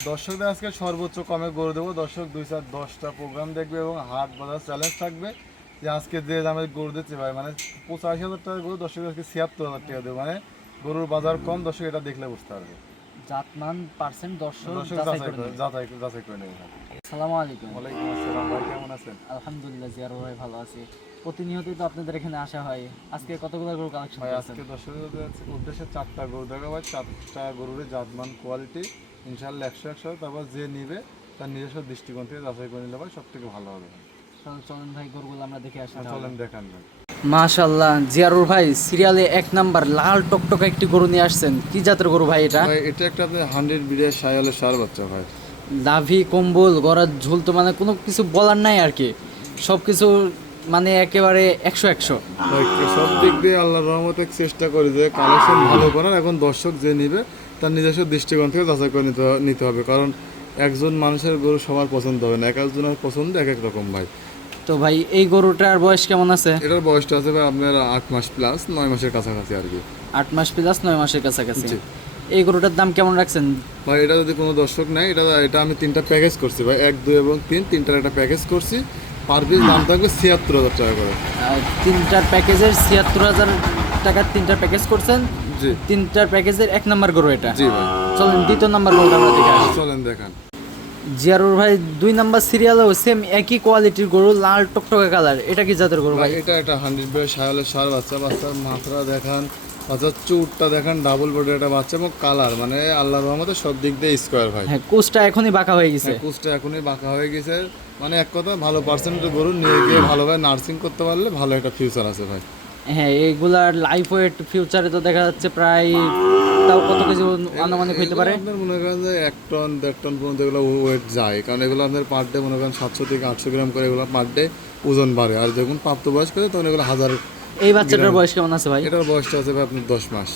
দর্শকদের আজকে সর্বোচ্চ কমে গরু দেবো। দর্শক দুই চার দশটা প্রোগ্রাম দেখবে এবং হাট বাজার চ্যালেঞ্জ থাকবে। যে আজকে যে দামে গরু দিচ্ছে ভাই মানে পঁচাশি হাজার টাকা গরু দর্শক আজকে ছিয়াত্তর হাজার টাকা দেবো। মানে গরুর বাজার কম দর্শক এটা দেখলে বুঝতে পারবে। জাতমান পার্সেন্ট দর্শক যাচাই যাচাই করে নেবে। যাচাই যাচাই করে নেবে। আসসালামু আলাইকুম। ওয়ালাইকুম আসসালাম ভাই কেমন আছেন? আলহামদুলিল্লাহ জিয়ার ভাই ভালো আছি। প্রতিনিয়তই তো আপনাদের এখানে আসা হয়। আজকে কতগুলো গরু কালেকশন আজকে দর্শকদের উদ্দেশ্যে চারটা গরু দেখা ভাই চারটা গরুর জাতমান কোয়ালিটি ইনশাল্লাহ একশো একশো তারপর যে নিবে তার নিজস্ব দৃষ্টিকোণ থেকে যাচাই করে নিলে ভাই সব থেকে ভালো হবে। চলেন ভাই গরুগুলো আমরা দেখে আসি হ্যাঁ, চলেন দেখান ভাই। মাশাল্লাহ জিয়ারুর ভাই সিরিয়ালে এক নাম্বার লাল টকটকা একটি গরু নিয়ে আসছেন। কি জাতের গরু ভাই এটা? এটা একটা আপনার হান্ড্রেড বিডের সায়ালের সার বাচ্চা ভাই। লাভি কম্বল গড়ার ঝুল তো মানে কোনো কিছু বলার নাই আর কি। সব কিছু মানে একেবারে একশো একশো। সব দিক দিয়ে আল্লাহর রহমতে চেষ্টা করি যে কালেকশন ভালো করার। এখন দর্শক যে নিবে তার নিজস্ব দৃষ্টিকোণ থেকে যাচাই করে নিতে নিতে হবে। কারণ একজন মানুষের গরু সবার পছন্দ হবে না এক একজনের পছন্দ এক এক রকম ভাই। তো ভাই এই গরুটার বয়স কেমন আছে? এটার বয়সটা আছে ভাই আপনার আট মাস প্লাস নয় মাসের কাছাকাছি আর কি। আট মাস প্লাস নয় মাসের কাছাকাছি। এই গরুটার দাম কেমন রাখছেন? ভাই এটা যদি কোনো দর্শক নেয় এটা এটা আমি তিনটা প্যাকেজ করছি ভাই। এক দুই এবং তিন তিনটার একটা প্যাকেজ করছি। পার পিস দাম থাকবে ছিয়াত্তর হাজার টাকা করে। তিনটার প্যাকেজের ছিয়াত্তর হাজার টাকার তিনটার প্যাকেজ করছেন। তিনটার প্যাকেজের এক নাম্বার গরু এটা। জি ভাই। চলেন দ্বিতীয় নাম্বার গরুটা আমরা দেখে আসি। চলেন দেখান। জিয়ারুর ভাই দুই নাম্বার সিরিয়ালেও সেম একই কোয়ালিটির গরু লাল টকটকে কালার এটা কি জাতের গরু ভাই? এটা একটা হান্ড্রেড বেড সায়ালের সার বাচ্চা বাচ্চার মাথা দেখান। বাচ্চার চুটটা দেখান ডাবল বডি একটা বাচ্চা এবং কালার মানে আল্লাহর রহমতে সব দিক দিয়ে স্কোয়ার ভাই। হ্যাঁ কোচটা এখনই বাঁকা হয়ে গেছে। কুচটা এখনই বাঁকা হয়ে গেছে। মানে এক কথা ভালো পার্সেন্ট গরু নিয়ে গিয়ে ভালোভাবে নার্সিং করতে পারলে ভালো একটা ফিউচার আছে ভাই। হ্যাঁ এগুলার লাইফ ওয়েট ফিউচারে তো দেখা যাচ্ছে প্রায় তাও কত কেজি আনুমানিক হইতে পারে? আপনার মনে করেন যে এক টন দেড় টন পর্যন্ত এগুলো ওয়েট যায়। কারণ এগুলো আপনার পার ডে মনে করেন সাতশো থেকে আটশো গ্রাম করে এগুলো পার ডে ওজন বাড়ে। আর যখন প্রাপ্তবয়স্ক করে তখন এগুলো হাজার এই বাচ্চাটার বয়স কেমন আছে ভাই? এটার বয়সটা আছে ভাই আপনার দশ মাস।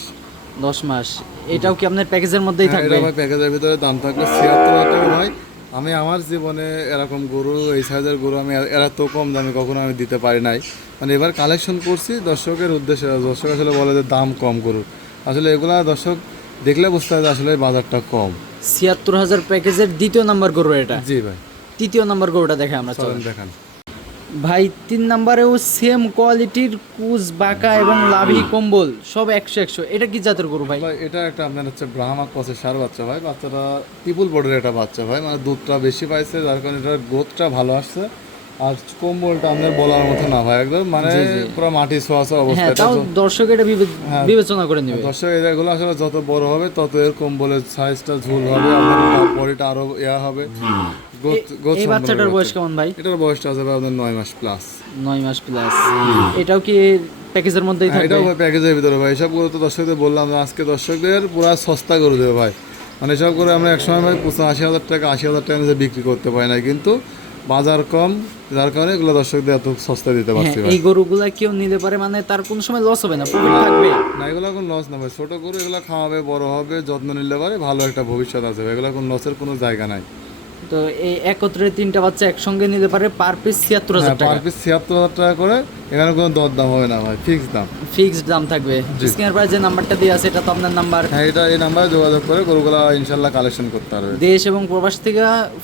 দশ মাস। এটাও কি আপনার প্যাকেজের মধ্যেই হ্যাঁ, থাকবে? এটা ভাই প্যাকেজের ভিতরে দাম থাকবে ছিয়াত্তর হাজার টাকা ভাই আমি আমার জীবনে এরকম গরু এই সাইজের গরু আমি এরা তো কম দামে কখনো আমি দিতে পারি নাই। মানে এবার কালেকশন করছি দর্শকের উদ্দেশ্যে দর্শক আসলে বলে যে দাম কম গরু। আসলে এগুলা দর্শক দেখলে বুঝতে হবে যে আসলে বাজারটা কম। ছিয়াত্তর হাজার প্যাকেজের দ্বিতীয় নাম্বার গরু এটা। জি ভাই। তৃতীয় নাম্বার গরুটা দেখে আমরা চলেন। দেখান। ভাই তিন নাম্বারেও সেম কোয়ালিটির কুজ বাঁকা এবং লাভি কম্বল সব একশো একশো। এটা কি জাতের গরু ভাই? ভাই এটা একটা আপনার হচ্ছে ব্রাহ্মা কসের সার বাচ্চা ভাই। বাচ্চাটা টিপুল বোর্ডের একটা বাচ্চা ভাই। মানে দুধটা বেশি পাইছে যার কারণে এটার গ্রোথটা ভালো আসছে। আর কম্বলটা আপনার বলার মতো না ভাই একদম মানে পুরো মাটি ছোঁয়া ছোঁয়া অবস্থা হ্যাঁ তাও দর্শক এটা হ্যাঁ। বিবেচনা করে নেবে। দর্শক এগুলো আসলে যত বড় হবে তত এর কম্বলের সাইজটা ঝুল হবে আপনার বডিটা আরও ইয়া হবে। এই বাচ্চাটার বয়স কেমন ভাই? এটার বয়সটা আছে ভাই আপনার নয় মাস প্লাস নয় মাস প্লাস এটাও কি প্যাকেজের মধ্যেই থাকবে এটাও প্যাকেজের ভিতরে ভাই। এসব তো দর্শকদের বললাম আজকে দর্শকদের পুরো সস্তা করে দেবে ভাই। মানে এসব করে আমরা একসময় ভাই পঁচাশি হাজার টাকা আশি হাজার টাকা বিক্রি করতে পারি না। কিন্তু বাজার কম যার কারণে এগুলো দর্শকদের এত সস্তা দিতে হ্যাঁ পারছি এই গরুগুলা কেউ নিতে পারে মানে তার কোনো সময় লস হবে না প্রফিট থাকবে। না এগুলো কোনো লস না ভাই। ছোট গরু এগুলো খাওয়াবে বড় হবে যত্ন নিলে পারে ভালো একটা ভবিষ্যৎ আছে এগুলো কোনো লসের কোনো জায়গা নাই। তো এই একত্রে তিনটা বাচ্চা একসঙ্গে নিতে পারে পার পিস ছিয়াত্তর হাজার টাকা। পার পিস ছিয়াত্তর হাজার টাকা করে এখানে কোনো দর দাম হবে না ভাই ফিক্স দাম। ফিক্সড দাম থাকবে। স্ক্রিনের পরে যে নাম্বারটা দিয়ে আছে এটা তো আপনার নাম্বার হ্যাঁ এটা এই নাম্বারে যোগাযোগ করে গরুগুলা ইনশাল্লাহ কালেকশন করতে পারবে। দেশ এবং প্রবাস থেকে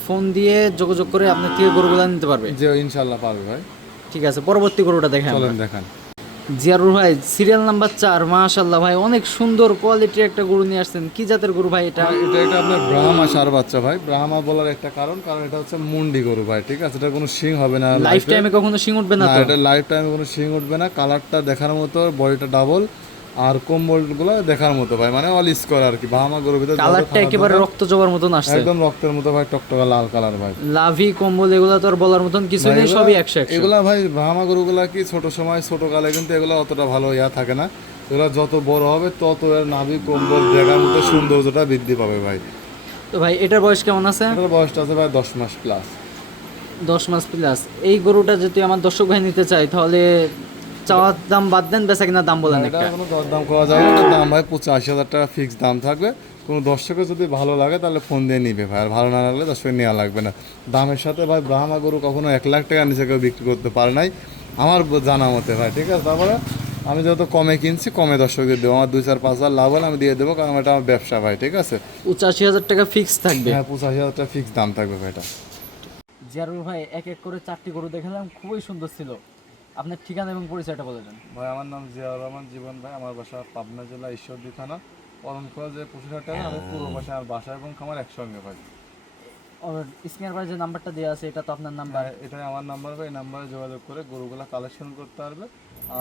ফোন দিয়ে যোগাযোগ করে আপনার থেকে গরুগুলা নিতে পারবে। যে ইনশাল্লাহ পারবে ভাই। ঠিক আছে পরবর্তী গরুটা দেখেন চলেন দেখান। জিয়ারুর ভাই সিরিয়াল নাম্বার চার মাশাল্লাহ ভাই অনেক সুন্দর কোয়ালিটির একটা গরু নিয়ে আসছেন। কি জাতের গরু ভাই এটা? এটা এটা আপনার ব্রাহ্মা সার বাচ্চা ভাই। ব্রাহ্মা বলার একটা কারণ কারণ এটা হচ্ছে মুন্ডি গরু ভাই ঠিক আছে? এটা কোনো শিং হবে না। লাইফ টাইমে কখনো শিং উঠবে না না এটা লাইফ টাইমে কোনো শিং উঠবে না। কালারটা দেখার মতো বডিটা ডাবল আর কম্বলগুলো দেখার মতো ভাই মানে অল স্কোয়ার আর কি। গরুর ভিতরে কালারটা একেবারে রক্ত জবার মতন আসছে। একদম রক্তের মতো ভাই টকটকা লাল কালার ভাই। লাভি কম্বল এগুলো তো আর বলার মতন কিছু নেই সবই একশো এগুলা ভাই গরুগুলা কি ছোট সময় ছোট কালে কিন্তু এগুলো অতটা ভালো ইয়া থাকে না। এগুলো যত বড় হবে তত এর নাভি কম্বল দেখার মতো সৌন্দর্যটা বৃদ্ধি পাবে ভাই। তো ভাই এটার বয়স কেমন আছে? এটার বয়সটা আছে ভাই দশ মাস প্লাস দশ মাস প্লাস এই গরুটা যদি আমার দর্শক ভাই নিতে চাই তাহলে চাওয়ার দাম বাদ দেন বেচা কিনা দাম বলেন এটা একটা। কোনো দরদাম করা যাবে না দাম ভাই পঁচাশি হাজার টাকা ফিক্স দাম থাকবে। কোনো দর্শকের যদি ভালো লাগে তাহলে ফোন দিয়ে নিবে ভাই। আর ভালো না লাগলে দর্শকের নেওয়া লাগবে না। দামের সাথে ভাই ব্রাহ্মা গরু কখনো এক লাখ টাকা নিচে কেউ বিক্রি করতে পারে নাই। আমার জানা মতে ভাই ঠিক আছে? তারপরে আমি যত কমে কিনছি কমে দর্শকদের দেবো। আমার দুই চার পাঁচ হাজার লাভ হলে আমি দিয়ে দেবো কারণ এটা আমার ব্যবসা ভাই ঠিক আছে? পঁচাশি হাজার টাকা ফিক্স থাকবে। হ্যাঁ পঁচাশি হাজার টাকা ফিক্স দাম থাকবে ভাই এটা। জিয়ারুল ভাই এক এক করে চারটি গরু দেখালাম খুবই সুন্দর ছিল। আপনার ঠিকানা এবং পরিচয়টা বলে দেন। ভাই আমার নাম জিয়াউর রহমান জীবন ভাই। আমার বাসা পাবনা জেলা ঈশ্বরদী থানা পরমখোয়া যে পশুহাটে আমার পূর্ব পাশে আমার বাসা এবং খামার একসঙ্গে ভাই। স্ক্রিনের পরে যে নাম্বারটা দেওয়া আছে এটা তো আপনার নাম্বার। ভাই এটাই আমার নাম্বার ভাই। এই নাম্বারে যোগাযোগ করে গরুগুলা কালেকশন করতে পারবে।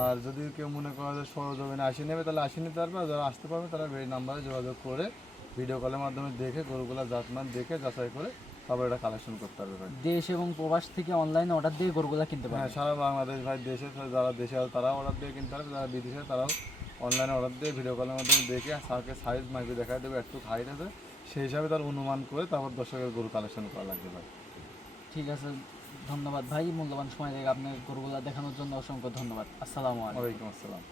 আর যদি কেউ মনে করে যে সরজমিনে আসি নেবে তাহলে আসি নিতে পারবে। আর যারা আসতে পারবে তারা এই নাম্বারে যোগাযোগ করে ভিডিও কলের মাধ্যমে দেখে গরুগুলা জাতমান দেখে যাচাই করে তারপর এটা কালেকশন করতে পারবে ভাই। দেশ এবং প্রবাস থেকে অনলাইনে অর্ডার দিয়ে গরুগুলা কিনতে হ্যাঁ পারবে সারা বাংলাদেশ ভাই দেশে যারা দেশে আছে তারাও অর্ডার দিয়ে কিনতে পারবে যারা বিদেশে তারাও অনলাইনে অর্ডার দিয়ে ভিডিও কলের মাধ্যমে দেখে সারকে সাইজ মাইকে দেখা দেবে একটু হাইট আছে। সেই হিসাবে তার অনুমান করে তারপর দর্শকের গরু কালেকশন করা লাগবে ভাই। ঠিক আছে ধন্যবাদ ভাই মূল্যবান সময় থেকে আপনার গরুগুলা দেখানোর জন্য অসংখ্য ধন্যবাদ। আসসালামু আলাইকুম। ওয়ালাইকুম আসসালাম।